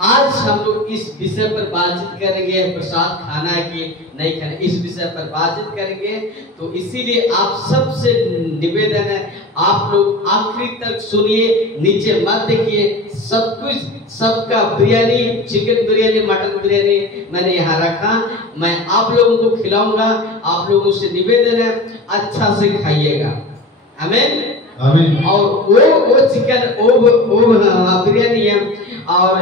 आज हम लोग इस विषय पर बातचीत करेंगे, प्रसाद खाना है कि नहीं खाना, इस विषय पर बातचीत करेंगे। तो इसीलिए आप सबसे निवेदन है, आप लोग आखिरी तक सुनिए, नीचे मत देखिए। सब कुछ, सबका बिरयानी, चिकन बिरयानी, मटन बिरयानी मैंने यहाँ रखा, मैं आप लोगों को खिलाऊंगा। आप लोगों से निवेदन है, अच्छा से खाइएगा। आमीन आमीन। और वो चिकन वो बिरयानी है, और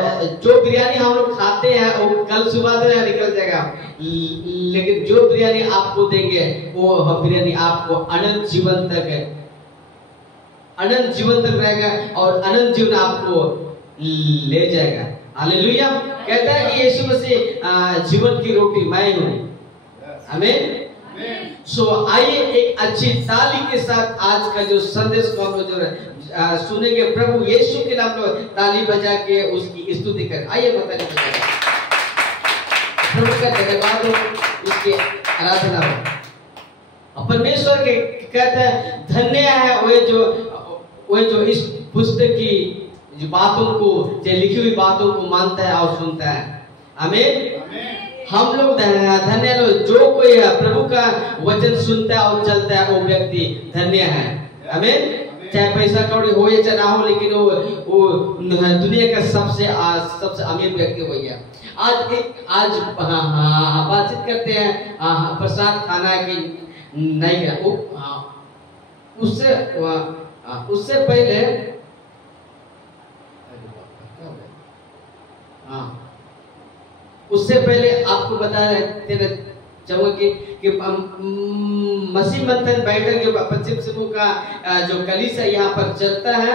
जो बिरयानी हम लोग खाते हैं वो कल सुबह से निकल जाएगा, लेकिन जो बिरयानी आपको देंगे वो बिरयानी आपको अनंत जीवन तक है, अनंत जीवन तक रहेगा और अनंत जीवन आपको ले जाएगा। हालेलुया। कहता है कि यीशु मसीह जीवन की रोटी मैं हूँ। आमीन। सो आइए एक अच्छी ताली के साथ आज का जो संदेश को हम जो सुनेंगे, प्रभु यीशु के नाम में ताली बजा के उसकी स्तुति कर। आइए बताइए, प्रभु का धन्यवाद हो, उसकी आराधना हो। परमेश्वर के कहते हैं धन्य है वो जो इस पुस्तक की जो बातों को, जो लिखी हुई बातों को मानता है और सुनता है। आमीन। हम लोग धन्य लोग, जो कोई प्रभु का वचन सुनता है और चलता है वो व्यक्ति धन्य है। आमीन। चाहे पैसा कौड़ी हो या चाहे ना हो, लेकिन वो दुनिया का सबसे अमीर व्यक्ति हो गया। आज बातचीत करते हैं प्रसाद खाना की नहीं खाना। उससे पहले आपको बता देना चाहूंगा कि मसीह मंथन बैठक जो पश्चिम समूह का जो कलीसिया यहाँ पर चलता है,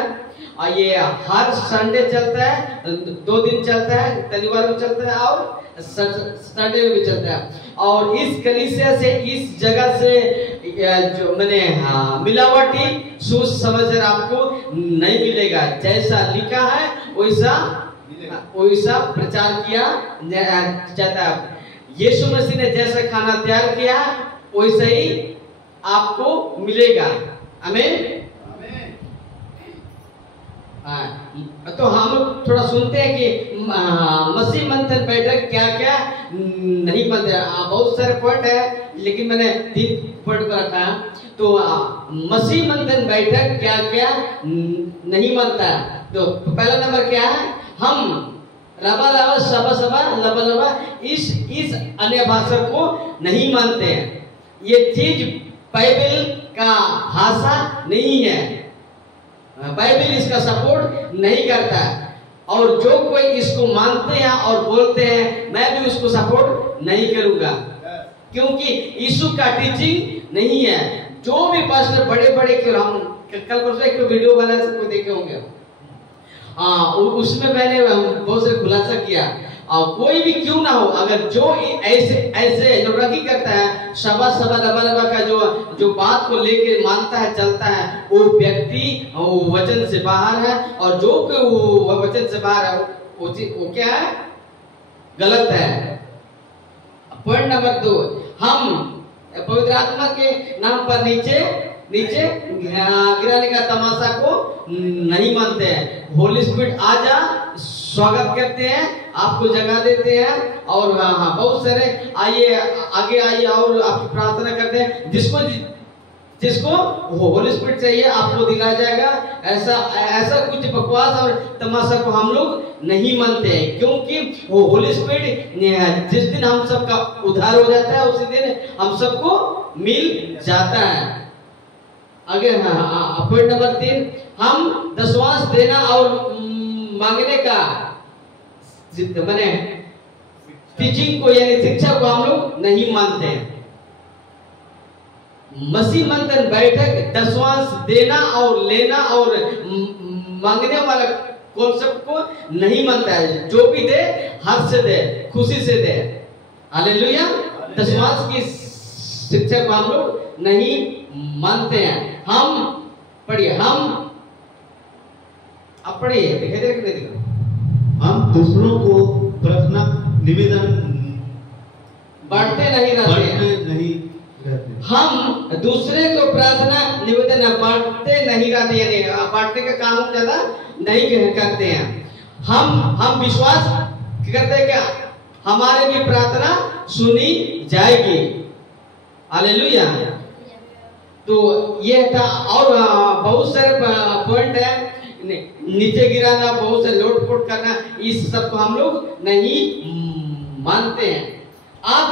और ये हर संडे चलता है, 2 दिन चलता है, शनिवार में चलता है और संडे में भी चलता है। और इस कलीसिया से, इस जगह से जो मैंने मिलावटी सुसमाचार आपको नहीं मिलेगा। जैसा लिखा है वैसा प्रचार किया जाता है। यीशु मसीह ने जैसा खाना तैयार किया वैसा ही आपको मिलेगा। आमीन। तो हम लोग थोड़ा सुनते हैं कि मसीह मंथन बैठक क्या क्या नहीं बनते। बहुत सारे पॉइंट है, लेकिन मैंने 3 पॉइंट को रखा है। तो मसीह मंथन बैठक क्या क्या नहीं बनता है। तो पहला नंबर क्या है, हम रबा लबा सबा सबा लबा लबा इस अन्य भाषा को नहीं मानते हैं। ये चीज बाइबल का भाषा नहीं है, बाइबल इसका सपोर्ट नहीं करता है। और जो कोई इसको मानते हैं और बोलते हैं, मैं भी उसको सपोर्ट नहीं करूंगा, क्योंकि यीशु का टीचिंग नहीं है। जो भी पास्टर बड़े हम कल परसों एक वीडियो बना, सबको देखे होंगे, उसमें मैंने बहुत से खुलासा किया। कोई भी क्यों ना हो, अगर जो ऐसे नौटंकी करता है, सबा सबा लबा लबा का जो बात को लेके मानता है, चलता है, वो व्यक्ति वचन से बाहर है। और जो वो वचन से बाहर है वो क्या है, गलत है। पॉइंट नंबर 2, हम पवित्र आत्मा के नाम पर नीचे गिराने का तमाशा को नहीं मानते हैं। होली स्पिरिट आजा, स्वागत करते हैं, आपको जगह देते हैं, और बहुत सारे आइए आगे आइए और आपकी प्रार्थना करते हैं। जिसको होली स्पिरिट चाहिए आपको दिलाया जाएगा। ऐसा कुछ बकवास और तमाशा को हम लोग नहीं मानते हैं, क्योंकि वो होली स्पिरिट जिस दिन हम सबका उद्धार हो जाता है उसी दिन हम सबको मिल जाता है। आगे पॉइंट नंबर 3, हम दशवांश देना और मांगने का मैंने टीचिंग को यानी शिक्षा को हम लोग नहीं मानते हैं। मसीह मंथन बैठक दशवांश देना और लेना और मांगने वाला कॉन्सेप्ट को नहीं मानता है। जो भी दे हर्ष से दे, खुशी से दे। हालेलुया। दशवांश की शिक्षा को हम लोग नहीं मानते हैं। हम पढ़िए, आप पढ़िए, दिखाई हम दूसरों को प्रार्थना निवेदन बांटते नहीं रहते। हम दूसरे को प्रार्थना निवेदन बांटते नहीं रहते, यानी बांटने का काम हम ज्यादा नहीं करते हैं। हम विश्वास कहते हैं क्या, हमारे भी प्रार्थना सुनी जाएगी। हालेलुया। तो ये था, और बहुत सारे पॉइंट है, नीचे गिराना, बहुत से लोटपोट करना, इस सब को हम लोग नहीं मानते हैं। अब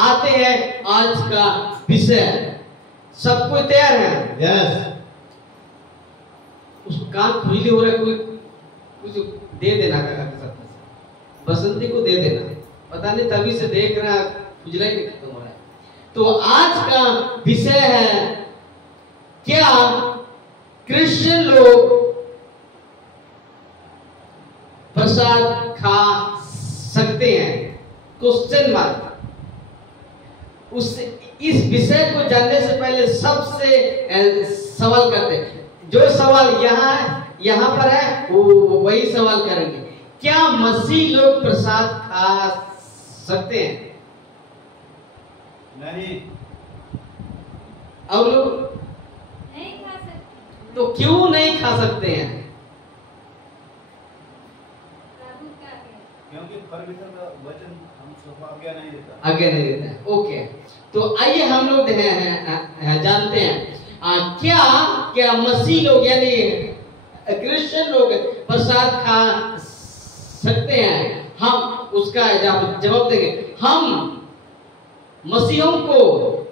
आते हैं आज का विषय। सब कोई तैयार है? यस। उसको कान खुजली हो रहा है, कोई कुछ दे देना काका के साथ, बसंती को दे देना, पता नहीं तभी से देख रहा खुजला ही नहीं खत्म हो रहा है। तो आज का विषय है, क्या क्रिश्चियन लोग प्रसाद खा सकते हैं? Question mark. इस विषय को जानने से पहले सबसे सवाल करते हैं, जो सवाल यहाँ पर है वो वही सवाल करेंगे। क्या मसीह लोग प्रसाद खा सकते हैं? नहीं। और लोग नहीं खा सकते। तो क्यों नहीं खा सकते हैं? प्रभु का है। क्योंकि परमेश्वर का वचन हम सबको आज्ञा नहीं देता। आगे नहीं देता है। ओके, तो आइए हम लोग जानते हैं क्या मसीह लोग यानी क्रिश्चियन लोग प्रसाद खा सकते हैं? हम उसका जवाब देंगे, हम मसीहों को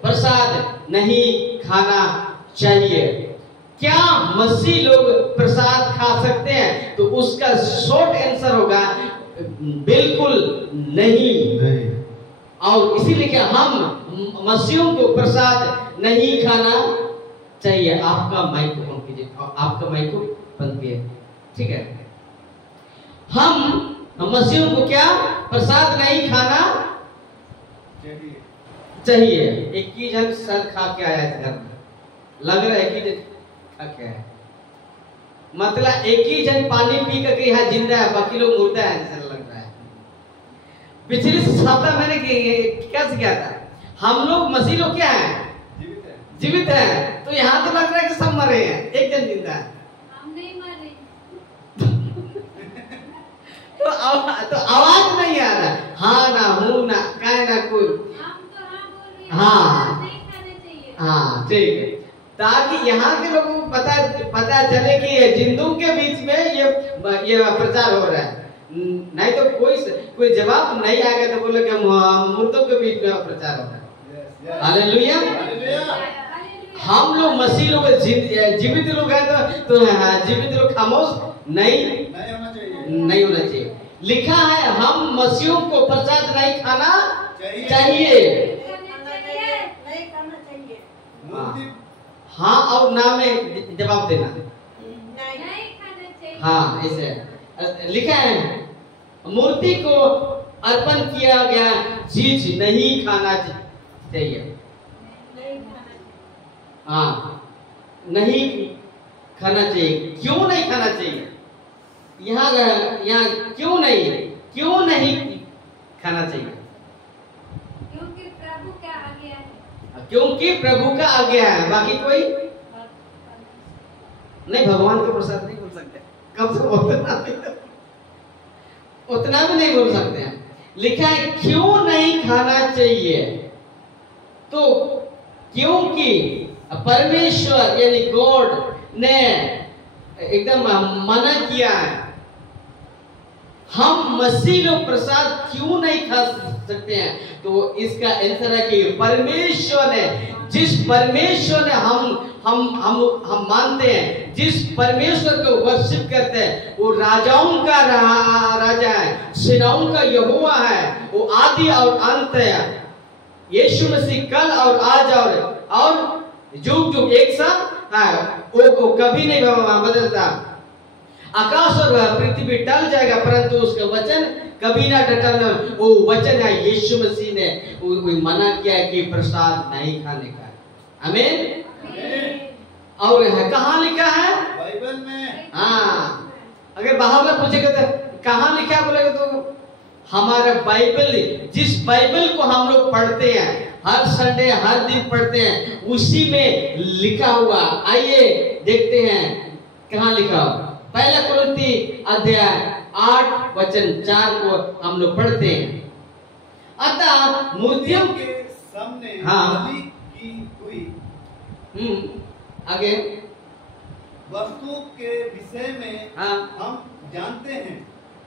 प्रसाद नहीं खाना चाहिए। क्या मसीह लोग प्रसाद खा सकते हैं? तो उसका शॉर्ट आंसर होगा बिल्कुल नहीं। और इसीलिए क्या हम मसीहों को प्रसाद नहीं खाना चाहिए। आपका माइक ऑन कीजिए, आपका माइक को बंद कीजिए, ठीक है। हम मसीहों को क्या प्रसाद नहीं खाना चाहिए। एक ही जन सर खा के आया है घर में, लग रहा है एक ही जन खा के आया, मतलब एक ही जन पानी पी करके यहाँ जिंदा है, बाकी लोग मुर्दा है जैसा लग रहा है। पिछले सप्ताह मैंने क्या किया था, हम लोग मसीह लोग क्या है? जीवित है। तो यहाँ तो लग रहा है कि सब मरे हैं, एक जन जिंदा है। हम नहीं मरे। तो आवाज नहीं आ रहा, हाँ ना हूँ ना काय ना कोई। हम तो हाँ बोल रहे हैं। हाँ। नहीं खाने चाहिए। हाँ ठीक है, ताकि यहाँ के लोगों को पता चले कि ये जिंदों के बीच में ये प्रचार हो रहा है। नहीं तो कोई जवाब नहीं आएगा तो बोले कि मुर्दों के बीच में प्रचार हो रहा है। हालेलुया। हम लोग मसीह लोग जीवित लोग हैं, तो जीवित लोग खामोश नहीं होना चाहिए। लिखा है हम मसीहों को प्रसाद नहीं खाना चाहिए। नहीं खाना चाहिए। हाँ और ना में जवाब देना। नहीं खाना चाहिए। हाँ ऐसे लिखा है, मूर्ति को अर्पण किया गया चीज नहीं खाना चाहिए। नहीं खाना चाहिए। हाँ नहीं खाना चाहिए। क्यों नहीं खाना चाहिए? यहाँ क्यों नहीं खाना चाहिए? क्योंकि प्रभु का आज्ञा है। क्योंकि प्रभु का आज्ञा है। बाकी कोई नहीं, भगवान का प्रसाद नहीं बोल सकते, कब से उतना भी नहीं बोल सकते हैं। लिखा है क्यों नहीं खाना चाहिए? तो क्योंकि परमेश्वर यानी गॉड ने एकदम मना किया है। हम मसीह लोग प्रसाद क्यों नहीं खा सकते हैं? तो इसका आंसर है कि परमेश्वर ने, जिस परमेश्वर ने हम मानते हैं, जिस परमेश्वर को वर्शिप करते हैं, वो राजाओं का राजा है, सेनाओं का यहोवा है, वो आदि और अंत है। यीशु मसीह कल और आज और जुग जुग एक साथ है, वो कभी नहीं बदलता। आकाश और पृथ्वी टल जाएगा परंतु उसका वचन कभी ना टलना। वो वचन है यीशु मसीह ने वो मना किया है कि प्रसाद नहीं खाने का। आमीन। और कहाँ लिखा है? बाइबल में। हाँ, अगर बाहर में पूछेगा तो कहाँ लिखा बोलेगा तो हमारा बाइबल, जिस बाइबल को हम लोग पढ़ते हैं हर संडे हर दिन पढ़ते हैं, उसी में लिखा हुआ। आइए देखते हैं कहाँ लिखा हुआ। पहला कुरिन्थी अध्याय 8 वचन 4 को हम लोग पढ़ते हैं। अतः मूर्तियों के सामने हाँ। बलि की हुई आगे वस्तु के विषय में हाँ हम जानते हैं।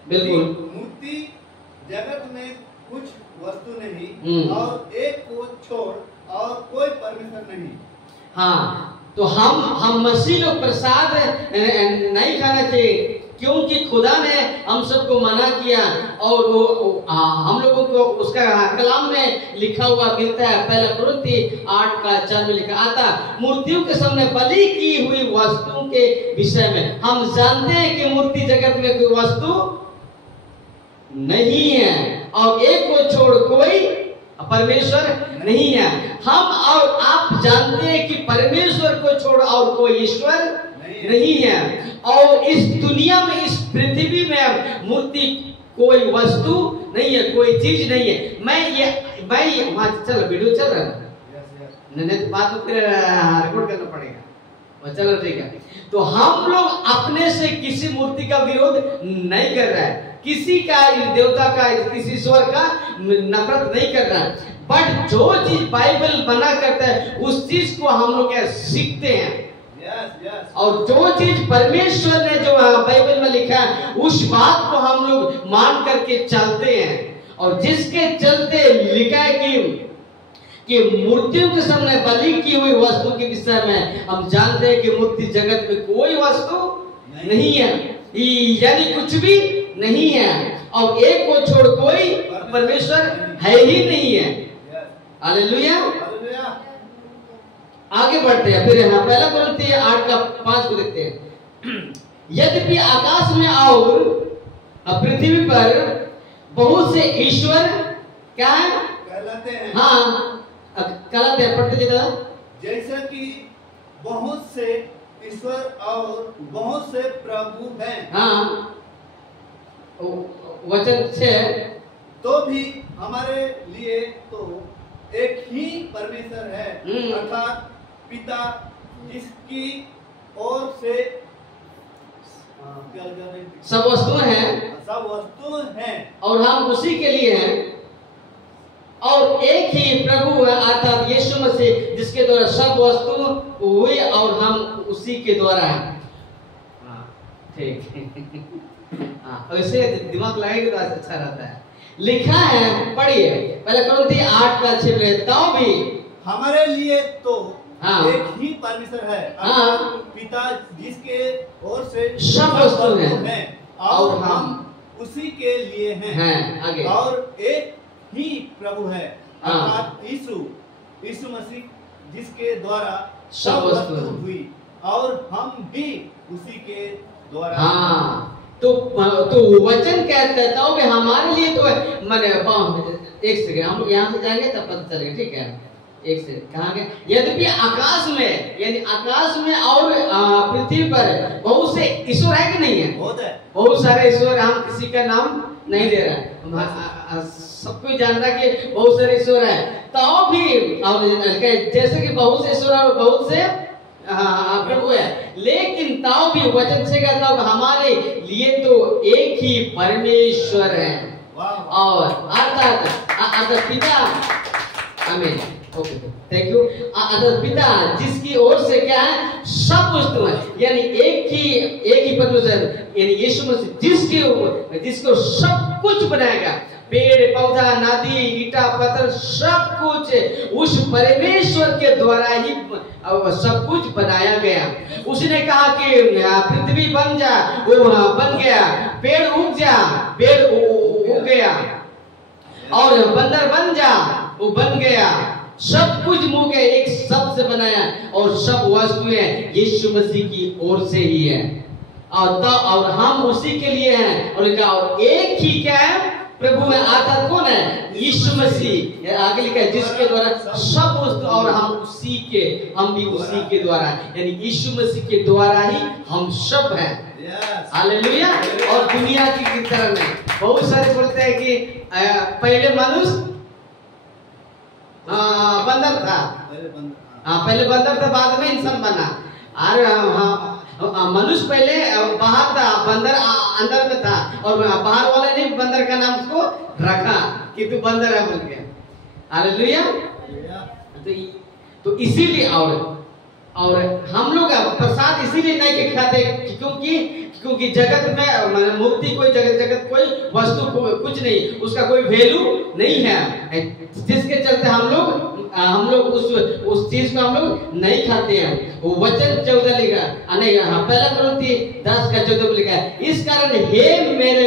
बिल्कुल। मूर्ति जगत में कुछ वस्तु नहीं हम्म। और एक को छोड़ और कोई परमेश्वर नहीं। हाँ, तो हम मसीह लोग प्रसाद नहीं खाना चाहिए, क्योंकि खुदा ने हम सबको मना किया। और हम लोगों को उसका कलाम में लिखा हुआ मिलता है, पहला कुरिन्थी 8:4 में लिखा आता, मूर्तियों के सामने बलि की हुई वस्तुओं के विषय में हम जानते हैं कि मूर्ति जगत में कोई वस्तु नहीं है और एक को छोड़ कोई परमेश्वर नहीं है। हम और आप जानते हैं कि परमेश्वर को छोड़ और कोई ईश्वर नहीं है। और इस दुनिया में, इस पृथ्वी में मूर्ति कोई वस्तु नहीं है, कोई चीज नहीं है। मैं वहां चल वीडियो चल रहा है, नहीं तो बात फिर रिकॉर्ड करना पड़ेगा। चलो ठीक है। तो हम लोग अपने से किसी मूर्ति का विरोध नहीं कर रहा है, किसी का देवता का, किसी ईश्वर का नफरत नहीं कर रहा है। बट जो चीज बाइबल मना करता है उस चीज को हम लोग सीखते हैं। और जो चीज परमेश्वर ने जो बाइबल में लिखा है उस बात को हम लोग मान करके चलते हैं। और जिसके चलते लिखा है कि मूर्तियों के सामने बलि की हुई वस्तु के विषय में हम जानते हैं कि मूर्ति जगत में कोई वस्तु नहीं है, यानी कुछ भी नहीं है, और एक को छोड़ कोई परमेश्वर है ही नहीं है। हालेलुया। आगे बढ़ते हैं फिर यहाँ पहला कुरिन्थी 8:5 को देखते हैं। यद्यपि आकाश में और पृथ्वी पर बहुत से ईश्वर क्या है कहलाते हैं। हाँ कहलाते हैं, पढ़ते दादा। जैसा कि बहुत से ईश्वर और बहुत से प्रभु हैं। हाँ वचन 6, तो भी हमारे लिए तो एक ही परमेश्वर है, अर्थात पिता, जिसकी ओर से सब वस्तुएं हैं, सब वस्तु हैं और हम उसी के लिए हैं। और एक ही प्रभु है अर्थात यीशु मसीह, जिसके द्वारा सब वस्तु हुई और हम उसी के द्वारा हैं। ठीक। हाँ वैसे दिमाग लगाएंगे तो अच्छा रहता है। लिखा है, पढ़िए पहले कुरिन्थी 8:6, तो भी हमारे लिए तो हाँ। एक ही परमेश्वर है, हाँ। पिता, जिसके ओर से सब वस्तु हैं और हम उसी के लिए हैं। आगे और एक ही प्रभु है, हाँ। अर्थात यीशु मसीह, जिसके द्वारा सब वस्तु हुई और हम भी उसी के द्वारा। हाँ तो वचन कहता है तो हमारे लिए तो मैंने एक सेकंड हम यहाँ से जाएंगे तब पता चलेगा। ठीक है, एक से कहा गया यद्यपि आकाश में, यानी आकाश में और पृथ्वी पर बहुत से ईश्वर है कि नहीं है? बहुत सारे ईश्वर। हम किसी का नाम नहीं ले रहे, सबको जान रहा कि बहुत सारे ईश्वर है। तो भी जैसे कि बहुत से ईश्वर और बहुत से प्रभु है, लेकिन ताऊ भी वचन से कहता हूं हमारे लिए तो एक ही परमेश्वर है। और अर्थात पिता, आमीन, ओके थैंक यू। अर्थात पिता, जिसकी ओर से क्या है सब वस्तु है, यानी एक ही परमेश्वर, यानी यीशु मसीह, जिसको सब कुछ बनाएगा, पेड़ पौधा, नदी, ईटा पत्थर, सब कुछ उस परमेश्वर के द्वारा ही सब कुछ बनाया गया। उसने कहा कि पृथ्वी बन जा, वो बन गया। पेड़ उग जा, पेड़ उग गया। और बंदर बन जा, वो बन गया। सब कुछ मुंह के एक शब्द से बनाया, और सब वस्तुएं यीशु मसीह की ओर से ही है, और हम उसी के लिए हैं। और एक ही क्या है प्रभु है, अर्थात कौन है? यीशु मसीह। आगे लिखा है जिसके द्वारा सब वस्तु, और हम भी उसी के द्वारा, यानी यीशु मसीह के द्वारा ही हम सब हैं। हालेलुया। और दुनिया की तरह नहीं। बहुत सारे बोलते हैं कि पहले मनुष्य बंदर था, पहले बंदर था, बाद में इंसान बना। और मनुष्य पहले बाहर था, बंदर अंदर में था, और बाहर वाले ने बंदर का नाम उसको रखा कि तू बंदर है बोल के। हालेलुया। तो इसीलिए और हम लोग प्रसाद इसीलिए नहीं खाते क्योंकि जगत में मूर्ति कोई जगत कोई वस्तु कुछ नहीं, उसका कोई वैल्यू नहीं है, जिसके चलते हम लोग उस चीज को हम लोग नहीं खाते हैं। वो वचन 14 लिखा नहीं, पहला कुरिन्थी 10:14 लिखा है, इस कारण हे मेरे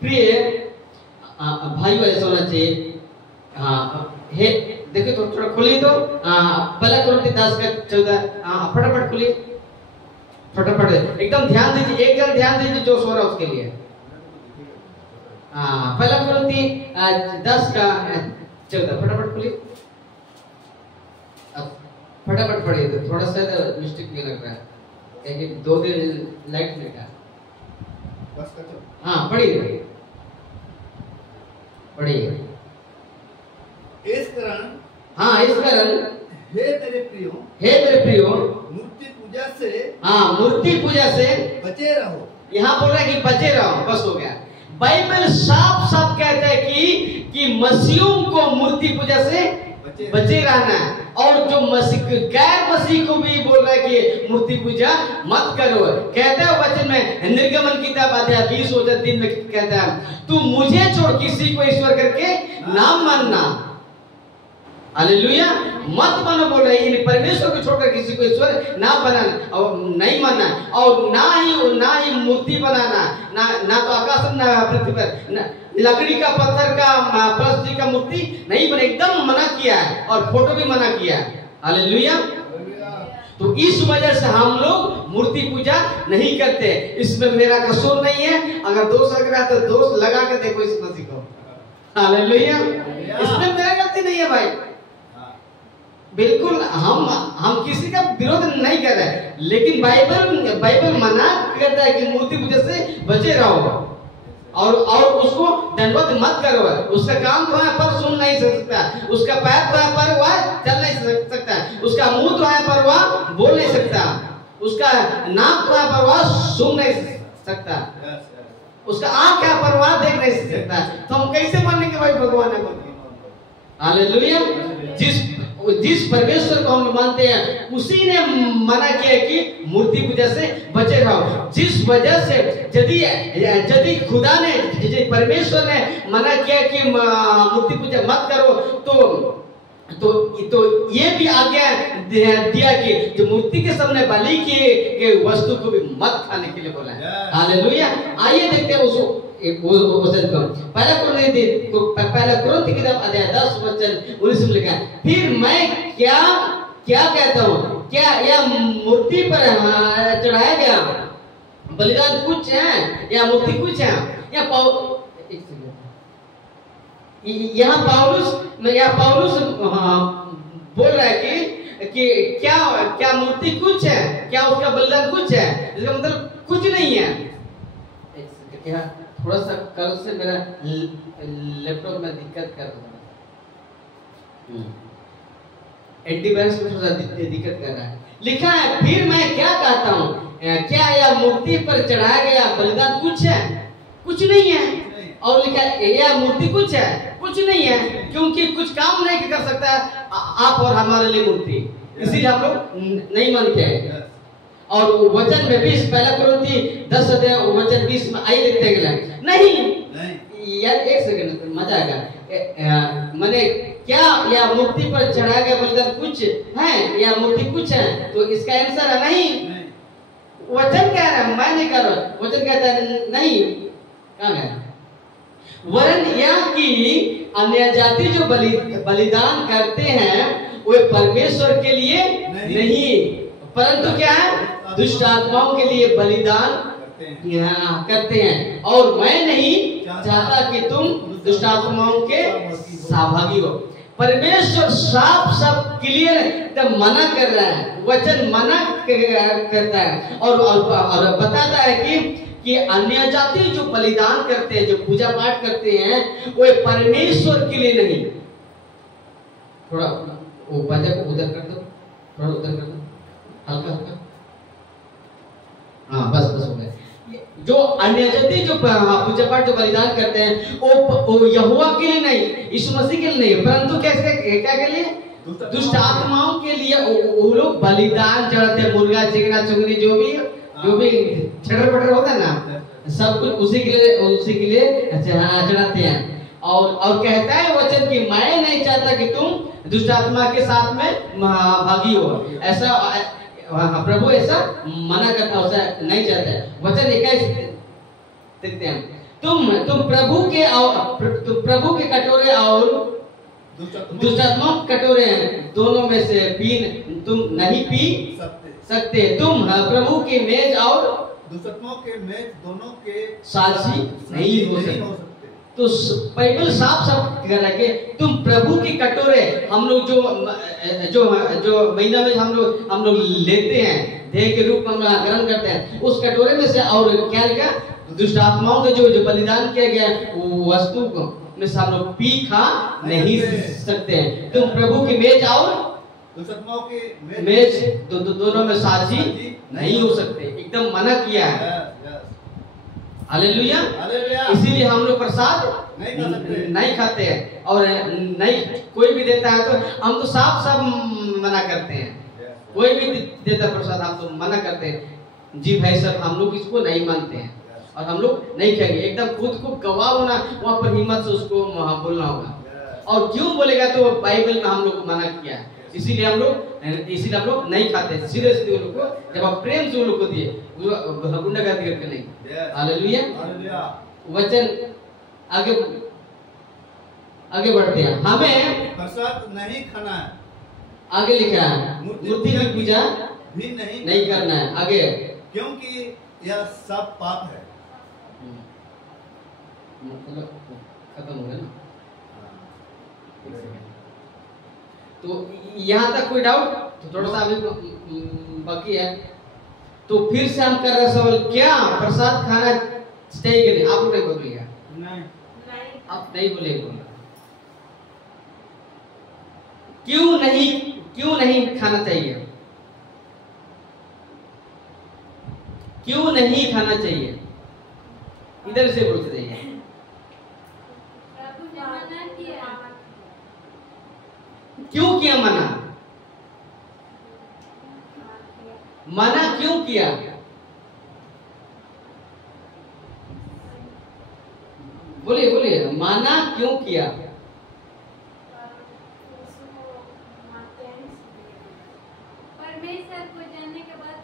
प्रिय भाई ऐसा होना चाहिए। हे देखिए तो थोड़ा खोलिए तो पहला कुरिन्थी 10:14 फटाफट खोलिए, फटाफट एकदम ध्यान दीजिए, एक जन ध्यान दीजिए जो सो रहा है उसके लिए। पहला कुरिन्थी 10:14 फटाफट खोलिए, फटाफट पढ़िए। तो थोड़ा सा मिस्टेक नहीं लग रहा है क्योंकि 2 दिन लाइट में का। हाँ पढ़िए पढ़िए। इस कारण हे मेरे प्रियो मूर्ति पूजा से मूर्ति पूजा से बचे रहो। यहाँ बोल रहा है कि बचे रहो, बस हो गया। बाइबल साफ साफ कहता है कि मसीहों को मूर्ति पूजा से बचे रहना है, और जो गैर मसीह को भी बोल रहा है कि मूर्ति पूजा मत करो। कहता है वचन में निर्गमन किताब अध्याय 20:3 में कहता है, तू मुझे छोड़ किसी को ईश्वर करके ना मानना। हालेलुया। मत मानो बोल रहे हैं, परमेश्वर को छोड़कर किसी को ईश्वर ना बनाना और नहीं मानना, और ना ही मूर्ति बनाना, ना तो आकाश ना पृथ्वी पर लकड़ी का पत्थर का प्लास्टिक का मूर्ति नहीं बने, एकदम मना किया है, और फोटो भी मना किया है। हालेलुया। तो इस वजह से हम लोग मूर्ति पूजा नहीं करते। इसमें मेरा कसूर नहीं है, अगर दोष लग रहा है तो दोष लगा के देखो इस मसीह को। हालेलुया। इसमें मेरा गलती नहीं है भाई, बिल्कुल हम किसी का विरोध नहीं कर रहे, लेकिन बाइबल मना करता है कि मूर्ति पूजा से बचे रहो, और उसको दंडवत मत करो। उसका काम तो है पर सुन नहीं सकता, उसका पैर तो है पर वह चल नहीं सकता, उसका मुंह तो है पर वह बोल नहीं सकता, उसका नाक तो है पर वह सुन नहीं सकता, उसका आंख है पर वह देख नहीं सकता। तो हम कैसे मानेंगे भाई भगवान है? हालेलुया। जिस परमेश्वर को हम मानते हैं उसी ने मना किया कि मूर्ति पूजा से बचे रहो। जिस वजह से यदि खुदा ने परमेश्वर ने मना किया कि मूर्ति पूजा मत करो, तो ये भी आज्ञा दिया कि जो मूर्ति के सामने बलि किए वस्तु को भी मत खाने के लिए बोला है। हालेलुया। आइए देखते हैं उसको पहला कुरिन्थी किताब अध्याय 10:19 में लिखा है, फिर मैं क्या कहता हूँ, क्या यह मूर्ति पर चढ़ाया गया बलिदान कुछ है या मूर्ति कुछ है? यहाँ पौलुस बोल रहा है कि क्या मूर्ति कुछ है, क्या उसका बलिदान कुछ है? इसका मतलब कुछ नहीं है। थोड़ा सा कल से मेरा लैपटॉप में दिक्कत कर रहा है, एंटीवायरस में थोड़ा दिक्कत कर रहा है। लिखा है, फिर मैं क्या कहता हूँ, क्या यह मूर्ति पर चढ़ाया गया बलिदान कुछ है? कुछ नहीं है। और लिखा है यह मूर्ति कुछ है? कुछ नहीं है, क्योंकि कुछ काम नहीं कर सकता आप और हमारे लिए मूर्ति, इसीलिए हम लोग नहीं मानते हैं। और वचन में 20 पहला कुरिन्थी 10 अध्याय वचन 20 में आई देखते हैं नहीं यार, एक सेकंड मजा आएगा। मैंने क्या यह मूर्ति पर चढ़ाया गया बलिदान कुछ है या मूर्ति कुछ है? तो इसका आंसर है नहीं। वचन कह रहा है, मैं नहीं कह रहा, वचन कहता है नहीं। कहाँ गया? वरन यह कि अन्य जाति जो बलिदान करते हैं वे परमेश्वर के लिए नहीं परंतु क्या है, दुष्ट आत्माओं के लिए बलिदान करते हैं। और मैं नहीं चाहता कि तुम दुष्ट आत्माओं के सहभागी हो। परमेश्वर साफ क्लियर एकदम मना कर रहा है, वचन मना करता है और बताता है कि अन्य जाति जो बलिदान करते हैं, जो पूजा पाठ करते हैं, वो परमेश्वर के लिए नहीं। थोड़ा वो बाजा को उधर कर दो, थोड़ा उधर कर दो, हल्का हल्का। हाँ बस बस हो गया। जो अन्य जाति जो पूजा पाठ जो बलिदान करते हैं वो यहोवा के लिए नहीं, यीशु मसीह के लिए नहीं, परंतु कैसे क्या के लिए? दुष्ट आत्माओं के लिए वो लोग बलिदान चढ़ाते हैं। मुर्गा चिकना चुंगनी जो भी छटर पटर होता है ना, सब कुछ उसी के लिए चढ़ाते हैं। और कहता है वचन कि मैं नहीं चाहता कि तुम दुष्ट आत्मा के साथ में भागी हो। ऐसा प्रभु ऐसा मना करता है, ऐसा नहीं चाहता है। वचन 21 देखते हैं, तुम प्रभु के कटोरे और दुष्ट आत्मा कटोरे हैं, दोनों में से तुम नहीं पी सकते। तुम प्रभु की मेज और दुष्ट आत्माओं के मेज दोनों के साक्षी नहीं हो सकते। तो बाइबल साफ कह रहा है कि तुम प्रभु के कटोरे, हम लोग जो महीना में हम लोग लेते हैं, देह के रूप में हम ग्रहण करते हैं, उस कटोरे में से और क्या लिखा? दुष्ट आत्माओं का जो बलिदान किया गया वो वस्तु को में से हम लोग पी खा नहीं सकते हैं। तुम प्रभु की मेज और दुष्ट आत्माओं के मेज दोनों में साझी नहीं हो सकते, एकदम मना किया है। हालेलुया। इसीलिए हम लोग प्रसाद नहीं खाते हैं, और नहीं कोई भी देता है तो हम तो साफ मना करते हैं। कोई भी देता प्रसाद हम तो मना करते हैं, जी भाई साहब हम लोग इसको नहीं मानते हैं और हम लोग नहीं खाएंगे। एकदम खुद को गवाह होना, वहाँ पर हिम्मत से उसको बोलना होगा। और क्यों बोलेगा? तो बाइबल में हम लोग को मना किया है, इसीलिए हम लोग नहीं खाते। सीधे सीधे लोग को जब आप प्रेम से उन लोग को दिए, गुंडागर्दी करके नहीं। हालेलुया। वचन आगे बढ़ते हैं। हमें प्रसाद नहीं खाना है, आगे लिखा है मूर्ति की पूजा भी नहीं करना है आगे, क्योंकि यह सब पाप है। मतलब खत्म हो गया ना। तो यहाँ तक कोई डाउट? तो थोड़ा सा अभी बाकी है। तो फिर से हम कर रहे सवाल, क्या प्रसाद खाना चाहिए कि नहीं? आप नहीं बोलिएगा, आप नहीं बोलेगा। क्यों नहीं खाना चाहिए? क्यों नहीं खाना चाहिए? इधर से बोलते जाइए। क्यों किया मना? मना क्यों किया? बोलिए मना क्यों किया? परमेश्वर को जानने के बाद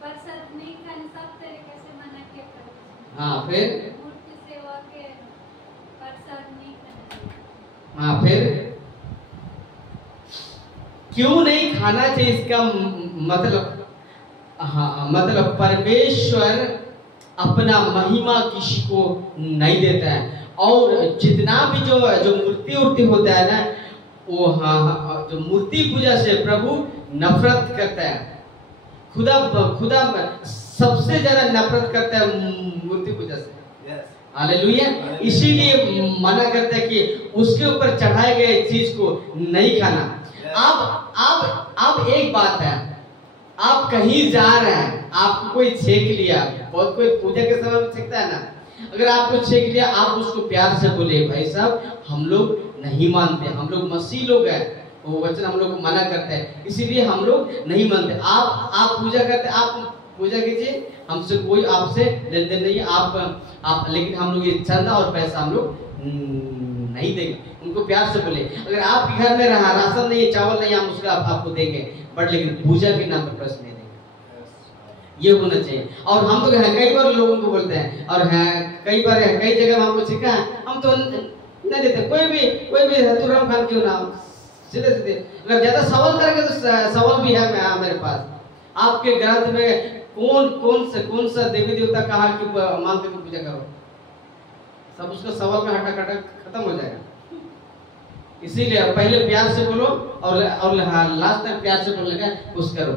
प्रसाद नहीं खाने सब तरीके से मना किया। हाँ फिर मूर्ति सेवा के प्रसाद नहीं खाना। हाँ फिर क्यों नहीं खाना चाहिए? इसका मतलब परमेश्वर अपना महिमा किसी को नहीं देता है। और जितना भी जो मूर्ति होता है ना, वो जो मूर्ति पूजा से प्रभु नफरत करता है। खुदा सबसे ज्यादा नफरत करता है मूर्ति पूजा से। हालेलुया। इसीलिए मना करता है कि उसके ऊपर चढ़ाए गए चीज को नहीं खाना। अब एक बात है, आप कहीं जा रहे हैं, आपको कोई छेक लिया, बहुत कोई पूजा के समय में छेकता है ना, अगर आपको छेक लिया, आप उसको प्यार से बोले, भाई साहब हम लोग नहीं मानते, हम लोग मसीह लोग हैं, वो वचन हम लोग को मना करते हैं, इसीलिए हम लोग नहीं मानते। आप पूजा करते, आप पूजा कीजिए, हमसे कोई आपसे लेन देन नहीं है। आप लेकिन हम लोग ये चंदा और पैसा हम लोग नहीं देंगे। उनको प्यार से बोले, अगर आपके घर में रहा राशन नहीं है, चावल नहीं है, हम उसका आपको देंगे, बट लेकिन पूजा के नाम पर प्रश्न नहीं देंगे। ये होना चाहिए। और हम तो कई बार लोगों को बोलते हैं, और कई बार कई जगह हमको सीखा है, हम तो नहीं देते। कोई भी तुरंत खान क्यों ना, सीधे अगर ज्यादा सवाल करेंगे तो सवाल भी है मेरे पास। आपके ग्रंथ में कौन सा देवी देवता कहा कि मान के पूजा करो? सब उसका सवाल में हटा खत्म हो जाएगा। इसीलिए पहले प्यार से बोलो और लास्ट तक प्यार से बोलने का कोशिश करो।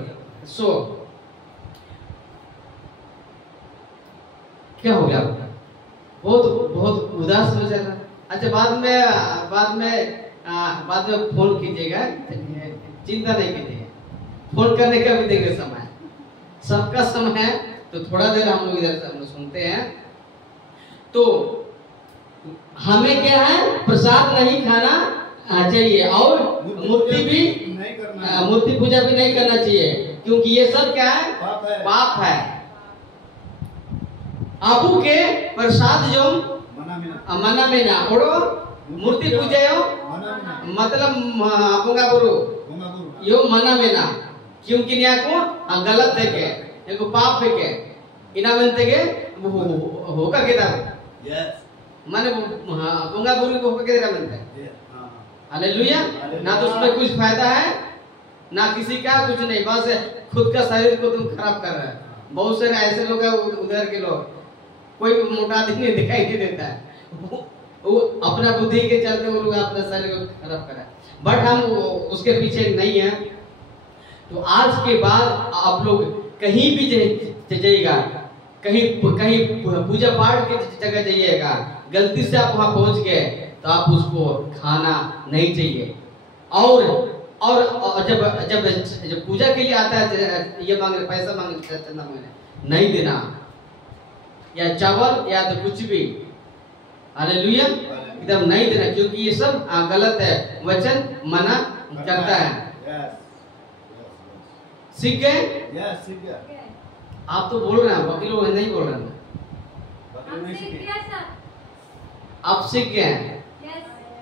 क्या हो गया? बहुत उदास हो जाएगा। अच्छा बाद में फोन कीजिएगा, चिंता नहीं कीजिएगा, फोन करने का भी देंगे समय। सबका समय है, तो थोड़ा देर हम लोग इधर से हम लोग सुनते हैं। तो हमें क्या है, प्रसाद नहीं खाना चाहिए और मूर्ति भी नहीं करना है। मूर्ति पूजा भी नहीं करना चाहिए, क्योंकि ये सब क्या है, पाप है। पाप है। आपू के प्रसाद जो मना में ना ओड़ो मूर्ति पूजा यो मना में मतलब बोंगा बुरु यो मना में ना, क्योंकि न्या को गलत है के एको पाप है के इना बनते के होका के दा यस माने बोंगा बुरु को होका के दा बनते हैं। हां हालेलुया। ना तो उसमें कुछ फायदा है ना किसी का, कुछ नहीं, बस खुद का शरीर को तुम खराब कर रहे हो। बहुत सारे ऐसे लोग हैं उधर के लोग, कोई मोटा आदमी दिखाई नहीं देता है, वो अपना बुद्धि के चलते वो लोग अपना शरीर को खराब कर रहे हैं, बट हम उसके पीछे नहीं है। तो आज के बाद आप लोग कहीं भी जाइएगा, कहीं पूजा पाठ की जगह जाइएगा, गलती से आप वहां पहुंच गए तो आप उसको खाना नहीं चाहिए। और जब पूजा के लिए आता है, ये मांग पैसा मांग चंदा मांगने नहीं देना, या चावल या तो कुछ भी, हालेलुया, एकदम नहीं देना, क्योंकि ये सब गलत है, वचन मना करता है। सीख गए? यस सीख गया। आप तो बोल रहे हैं, बाकी लोग नहीं बोल रहे हैं। बाकी नहीं सीखे। आप सीख गए हैं?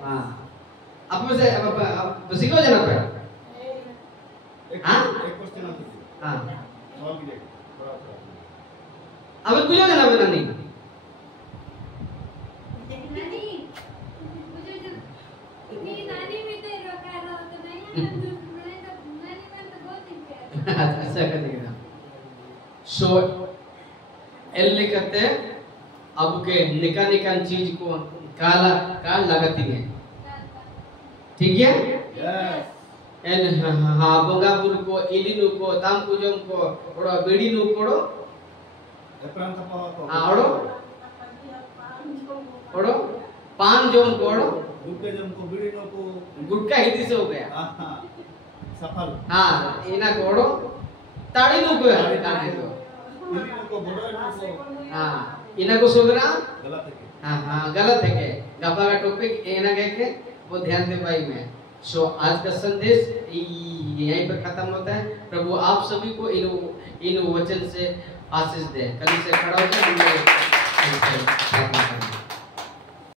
हाँ, आप में से अब सीखो जना पे। हाँ? एक क्वेश्चन आप कीजिए। हाँ, सॉल्व कीजिए थोड़ा। अब कुछ जना पे नहीं। ऐसा कर देगा। सो एल कहते हैं अब के निका निका चीज को काला काल लगती है, ठीक है? यस एन हाँ बोंगापुर को इलिनु को तामपुजम को ओड़ो बीड़ीनु कोड़ो एप्रान का हाँ ओड़ो पान जोम कोड़ो गुटके जम को बीड़ी नो को गुटका हिंदी से हो गया। हां सफल। हाँ इना कोड़ो ताड़ी नु को है ताड़ी को बीड़ी नो को बोड़ो नो को हाँ इना को सोगरा गलत है के। हाँ गलत है के गप्पा का टॉपिक इना के वो ध्यान दे पाई मैं। सो आज का संदेश यहीं पर खत्म होता है। प्रभु आप सभी को इन वचन से आशीष दे। कल से खड़ा होकर हम लोग प्रार्थना करेंगे।